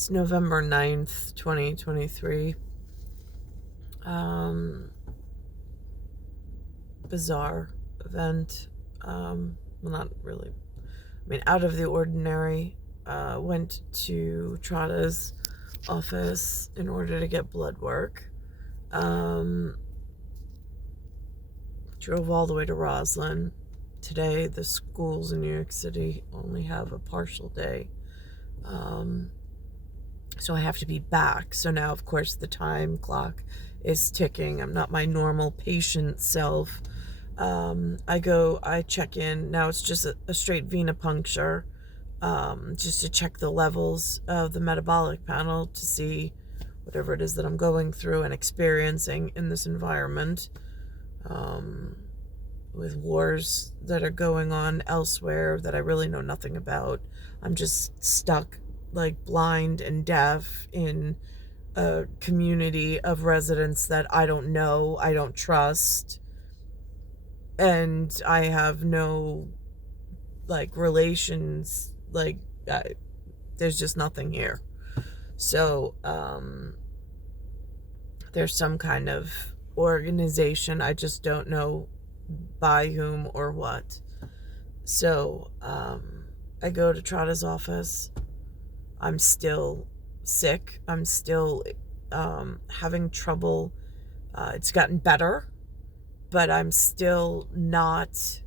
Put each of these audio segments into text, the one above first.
It's November 9th, 2023. Bizarre event. Well, not really. I mean, out of the ordinary. Went to Trotta's office in order to get blood work. Drove all the way to Roslyn. Today, the schools in New York City only have a partial day. So I have to be back. So now, of course, the time clock is ticking. I'm not my normal patient self. I check in. Now it's just a straight venipuncture, just to check the levels of the metabolic panel to see whatever it is that I'm going through and experiencing in this environment, with wars that are going on elsewhere that I really know nothing about. I'm just stuck, like, blind and deaf in a community of residents that I don't know, I don't trust, and I have no, like, relations, like, there's just nothing here. So, there's some kind of organization, I just don't know by whom or what. So, I go to Trotta's office. I'm still sick. I'm still having trouble. It's gotten better, but I'm still not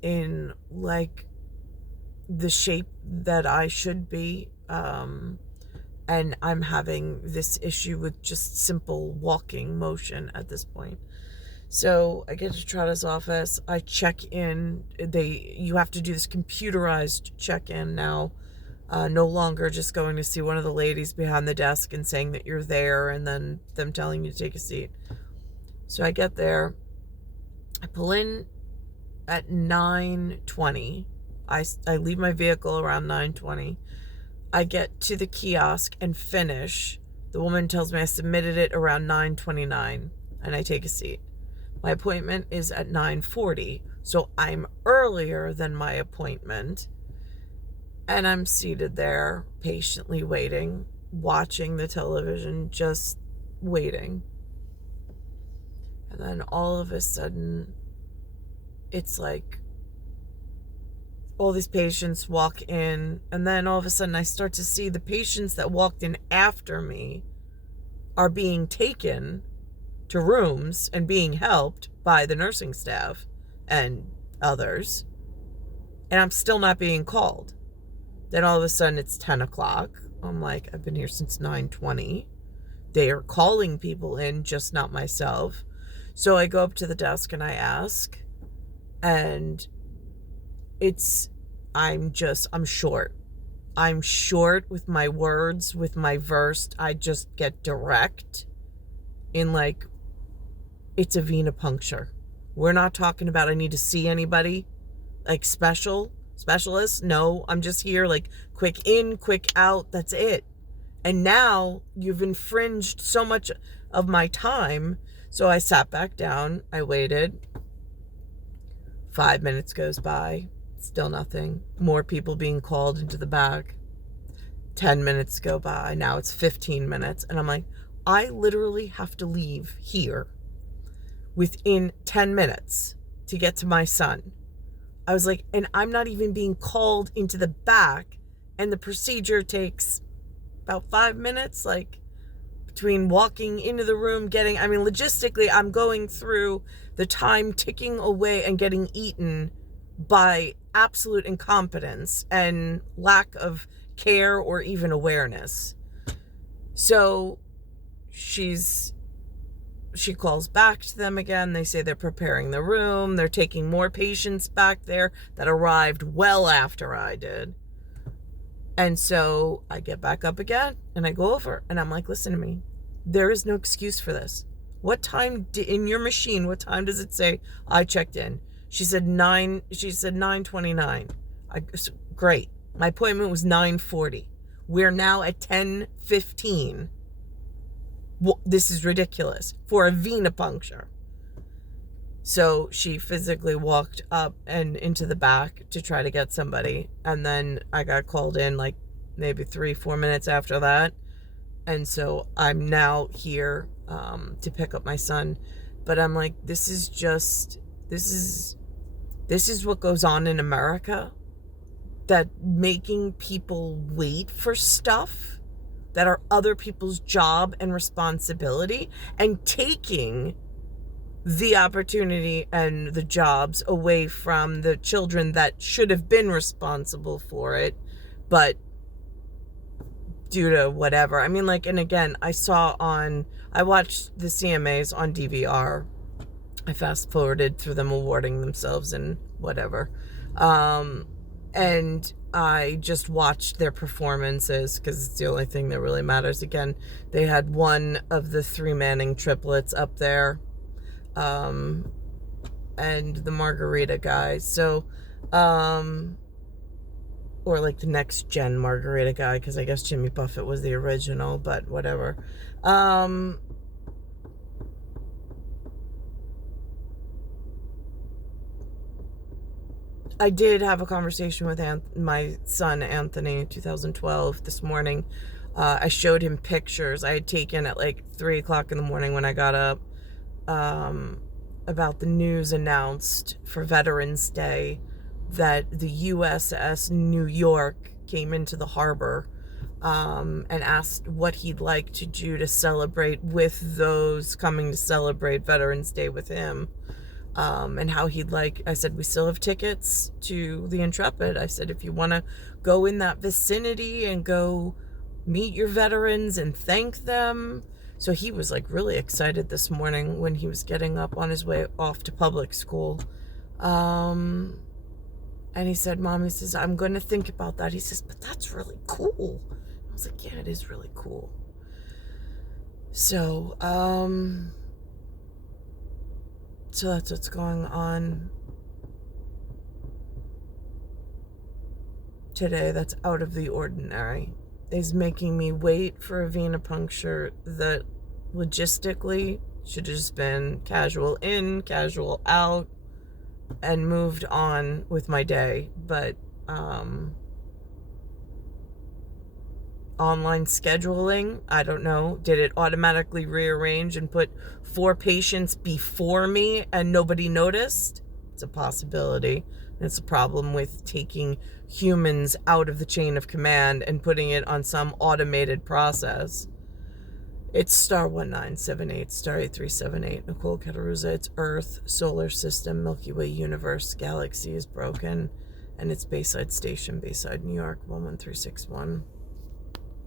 in, like, the shape that I should be. And I'm having this issue with just simple walking motion at this point. So I get to Trotta's office. I check in. You have to do this computerized check-in now. No longer just going to see one of the ladies behind the desk and saying that you're there and then them telling you to take a seat. So I get there. I pull in at 9:20. I leave my vehicle around 9:20. I get to the kiosk and finish. The woman tells me I submitted it around 9:29, and I take a seat. My appointment is at 9:40, so I'm earlier than my appointment. And I'm seated there, patiently waiting, watching the television, just waiting. And then all of a sudden, it's like all these patients walk in, and then all of a sudden I start to see the patients that walked in after me are being taken to rooms and being helped by the nursing staff and others. And I'm still not being called. Then all of a sudden it's 10 o'clock. I'm like, I've been here since 9:20. They are calling people in, just not myself. So I go up to the desk and I ask, and I'm short. I'm short with my words, with my verse. I just get direct in, like, it's a venipuncture. We're not talking about I need to see anybody, like, specialists. No, I'm just here, like, quick in, quick out. That's it. And now you've infringed so much of my time. So I sat back down. I waited. 5 minutes goes by. Still nothing. More people being called into the back. 10 minutes go by. Now it's 15 minutes. And I'm like, I literally have to leave here within 10 minutes to get to my son. I was like, and I'm not even being called into the back. And the procedure takes about 5 minutes, like, between walking into the room, logistically, I'm going through the time ticking away and getting eaten by absolute incompetence and lack of care or even awareness. So she calls back to them again. They say they're preparing the room. They're taking more patients back there that arrived well after I did. And so I get back up again and I go over and I'm like, listen to me. There is no excuse for this. What time in your machine, what time does it say I checked in? She said 9:29. Great. My appointment was 9:40. We're now at 10:15. This is ridiculous for a venipuncture. So she physically walked up and into the back to try to get somebody. And then I got called in, like, maybe 3-4 minutes after that. And so I'm now here to pick up my son. But I'm like, this is what goes on in America, that making people wait for stuff that are other people's job and responsibility, and taking the opportunity and the jobs away from the children that should have been responsible for it, but due to whatever. I mean, like, and again, I watched the CMAs on DVR. I fast forwarded through them awarding themselves and whatever. And I just watched their performances because it's the only thing that really matters. Again, they had one of the 3 Manning triplets up there, and the Margarita guy. So, or like the next gen Margarita guy, because I guess Jimmy Buffett was the original, but whatever. I did have a conversation with my son, Anthony, 2012, this morning. I showed him pictures I had taken at like 3 o'clock in the morning when I got up, about the news announced for Veterans Day that the USS New York came into the harbor, and asked what he'd like to do to celebrate with those coming to celebrate Veterans Day with him. And how I said, we still have tickets to the Intrepid. I said, if you want to go in that vicinity and go meet your veterans and thank them. So he was like really excited this morning when he was getting up on his way off to public school. And he said, Mom, he says, I'm going to think about that. He says, but that's really cool. I was like, yeah, it is really cool. So, so that's what's going on today. That's out of the ordinary. Is making me wait for a venipuncture that logistically should have just been casual in, casual out, and moved on with my day. But online scheduling, I don't know, did it automatically rearrange and put 4 patients before me and nobody noticed? It's a possibility. It's a problem with taking humans out of the chain of command and putting it on some automated process. It's star 1978, star 8378, Nicole Cattaruzza. It's Earth, solar system, Milky Way universe, galaxy is broken, and it's Bayside Station, Bayside, New York, 11361.